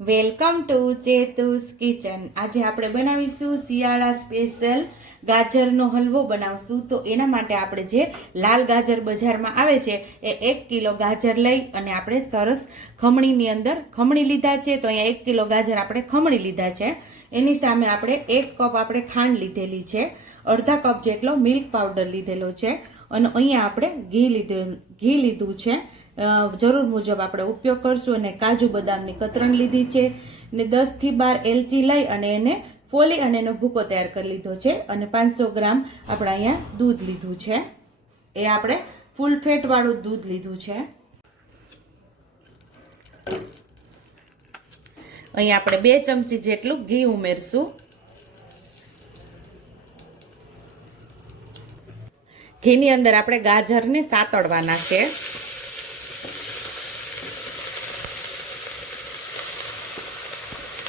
Welcome to ચેતુસ kitchen. આજે આપણે બનાવીશું શિયાળા સ્પેશિયલ ગાજરનો હલવો બનાવશું। તો એના માટે આપણે જે લાલ ગાજર બજારમાં આવે છે એ 1 કિલો ગાજર લઈ અને આપણે સરસ ખમણીની અંદર ખમણી લીધા છે। તો અહીંયા 1 કિલો ગાજર આપણે ખમણી લીધા છે। એની સામે આપણે 1 કપ આપણે ખાંડ લીધેલી છે, અડધા કપ જેટલો મિલ્ક પાવડર લીધેલો છે અને અહીંયા આપણે ઘી લીધું છે। જરૂર મુજબ આપણે ઉપયોગ કરશું અને કાજુ બદામની કતરણ લીધી છે ને 10 થી 12 એલચી લઈ અને એને ફોલી અને એનો ભૂકો તૈયાર કરી લીધો છે અને 500 ગ્રામ આપણે અહીંયા દૂધ લીધું છે। એ આપણે ફૂલ ફેટ વાળું દૂધ લીધું છે। અહીંયા આપણે 2 ચમચી જેટલું ઘી ઉમેરશું। ઘીની અંદર આપણે ગાજરને સાતળવાના છે।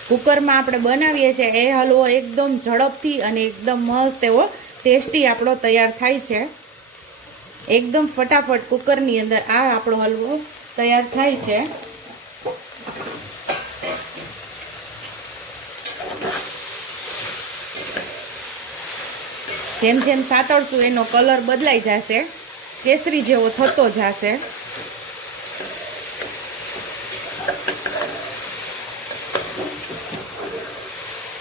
કુકરમાં આપણે બનાવીએ છીએ એ હલવો એકદમ ઝડપથી અને એકદમ મસ્ત એવો ટેસ્ટી આપણો તૈયાર થાય છે। એકદમ ફટાફટ કુકરની અંદર આ આપણો હલવો તૈયાર થાય છે। જેમ જેમ સાતળશું એનો કલર બદલાઈ જશે, કેસરી જેવો થતો જશે।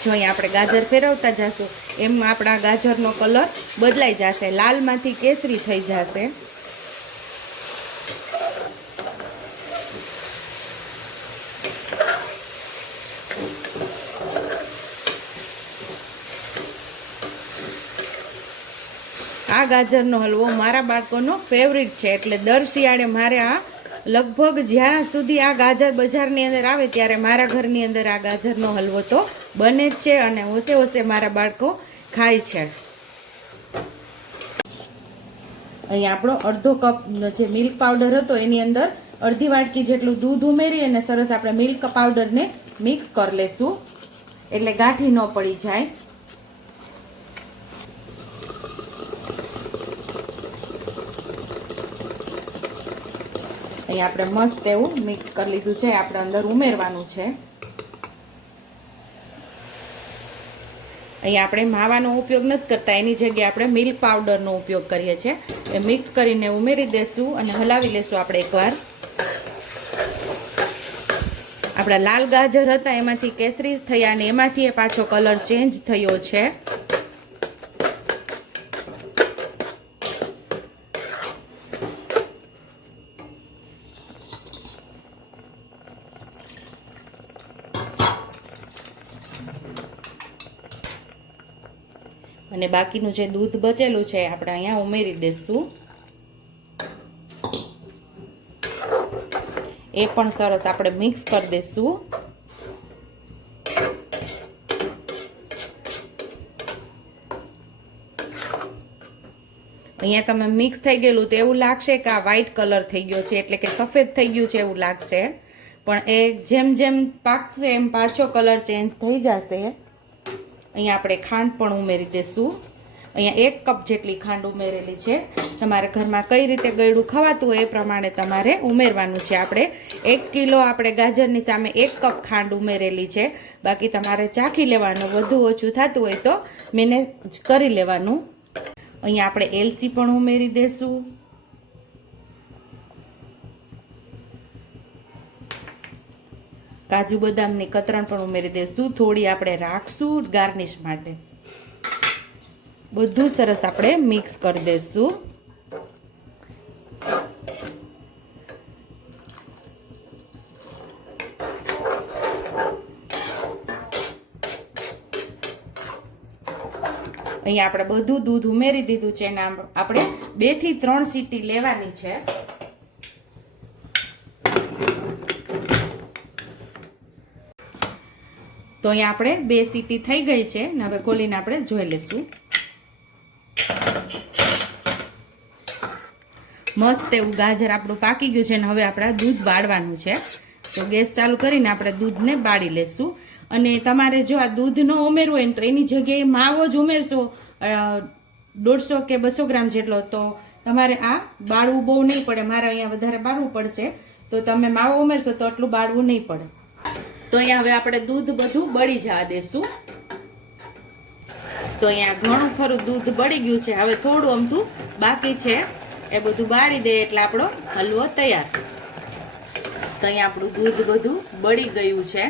જો અહીં આપણે ગાજર ફેરવતા જશું એમ આપણા ગાજરનો કલર બદલાઈ જશે, લાલમાંથી કેસરી થઈ જશે। આ ગાજરનો હલવો મારા બાળકોનો ફેવરિટ છે, એટલે દર શિયાળે મારે આ લગભગ જ્યાં સુધી આ ગાજર બજારની અંદર આવે ત્યારે મારા ઘરની અંદર આ ગાજરનો હલવો તો બને જ છે અને હોશે હોશે મારા બાળકો ખાય છે। અહીં આપણો અડધો કપ જે મિલ્ક પાવડર હતો એની અંદર અડધી વાટકી જેટલું દૂધ ઉમેરી અને સરસ આપણે મિલ્ક પાવડરને મિક્સ કરી લેશું એટલે ગાંઠી ન પડી જાય। અહીં આપણે મસ્ત એવું મિક્સ કરી લીધું છે, આપણે અંદર ઉમેરવાનું છે। અહીં આપણે માવાનો ઉપયોગ નથી કરતા, એની જગ્યાએ આપણે મિલ્ક પાવડરનો ઉપયોગ કરીએ છીએ। એ મિક્સ કરીને ઉમેરી દેશું અને હલાવી લેશું આપણે એકવાર। આપણા લાલ ગાજર હતા એમાંથી કેસરી થયા અને એમાંથી એ પાછો કલર ચેન્જ થયો છે। અને બાકીનું જે દૂધ બચેલું છે આપણે અહીંયા ઉમેરી દેશું। એ પણ સરસ આપણે મિક્સ કરી દેશું। અહીંયા તમે મિક્સ થઈ ગયેલું તો એવું લાગશે કે આ વ્હાઈટ કલર થઈ ગયો છે, એટલે કે સફેદ થઈ ગયું છે એવું લાગશે, પણ એ જેમ જેમ પાકશે એમ પાછો કલર ચેન્જ થઈ જશે। અહીંયા આપણે ખાંડ પણ ઉમેરી દેશું। અહીંયા 1 કપ જેટલી ખાંડ ઉમેરેલી છે। તમારે ઘરમાં કઈ રીતે ગળ્યું ખવાતું હોય એ પ્રમાણે તમારે ઉમેરવાનું છે। આપણે 1 કિલો આપણે ગાજરની સામે 1 કપ ખાંડ ઉમેરેલી છે, બાકી તમારે ચાખી લેવાનું, વધુ ઓછું થતું હોય તો મેનેજ કરી લેવાનું। અહીંયા આપણે એલચી પણ ઉમેરી દેશું। કાજુ બદામની કતરણ પણ ઉમેરી દઈશું, થોડી આપણે રાખશું ગાર્નિશ માટે। બધું સરસ આપણે મિક્સ કરી દઈશું। અહીંયા આપણે બધું દૂધ ઉમેરી દીધું છે અને આપણે 2 થી 3 સીટી લેવાની છે। તો અહીંયા આપણે 2 સીટી થઈ ગઈ છે ને હવે ખોલીને આપણે જોઈ લઈશું। મસ્ત એવું ગાજર આપણું પાકી ગયું છે ને હવે આપણે દૂધ બાળવાનું છે। તો ગેસ ચાલુ કરીને આપણે દૂધને બાળી લેશું। અને તમારે જો આ દૂધ ન ઉમેરવું હોય ને તો એની જગ્યાએ માવો જ ઉમેરશો 150 કે 200 ગ્રામ જેટલો, તો તમારે આ બાળવું બહુ નહીં પડે। મારે અહીંયા વધારે બાળવું પડશે, તો તમે માવો ઉમેરશો તો આટલું બાળવું નહીં પડે। તો તો અહીંયા હવે આપણે દૂધ બધું બળી જવા દેશું. તો અહીંયા ઘણું ખરું દૂધ બળી ગયું છે. હવે થોડું અમથું બાકી છે, એ બધું બાળી દે એટલે આપણો હલવો તૈયાર. તો અહીંયા આપણું દૂધ બધું બળી ગયું છે.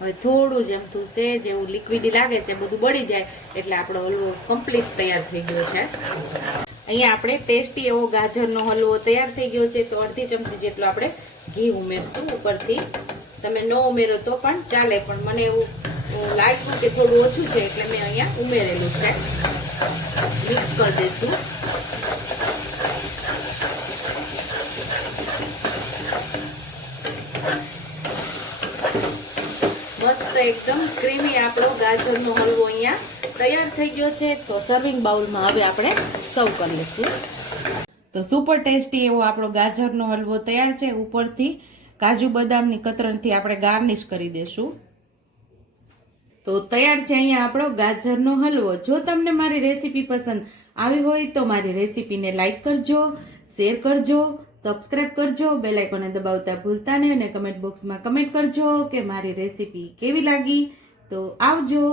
હવે થોડું જ એમથું છે જેવું લિક્વિડી લાગે છે, બધું બળી જાય એટલે આપણો હલવો કમ્પ્લીટ તૈયાર થઈ ગયો છે. અહીંયા આપણે ટેસ્ટી એવો ગાજરનો હલવો તૈયાર થઈ ગયો છે. તો અડધી ચમચી જેટલો આપણે ઘી ઉમેરશું ઉપરથી. તમે ન ઉમેરો તો પણ ચાલે, પણ મને એવું લાગ્યું કે થોડું ઓછું છે એટલે મેં અહીંયા ઉમેરેલું છે. મિક્સ કરી દઈશું. મસ્ત એકદમ ક્રીમી આપણો ગાજરનો હલવો અહીંયા તૈયાર થઈ ગયો છે. તો સર્વિંગ બાઉલમાં હવે આપણે સર્વ કરી લઈશું. તો સુપર ટેસ્ટી એવો આપણો ગાજરનો હલવો તૈયાર છે. ઉપરથી કાજુ બદામની કતરણથી આપણે ગાર્નિશ કરી દેશું. તો તૈયાર છે અહીંયા આપણો ગાજરનો હલવો. જો તમને મારી રેસીપી પસંદ આવી હોય તો મારી રેસીપીને લાઈક કરજો, શેર કરજો, સબસ્ક્રાઇબ કરજો, બેલ આઇકોનને દબાવતા ભૂલતા નહીં અને કમેન્ટ બોક્સમાં કમેન્ટ કરજો કે મારી રેસીપી કેવી લાગી. તો આવજો.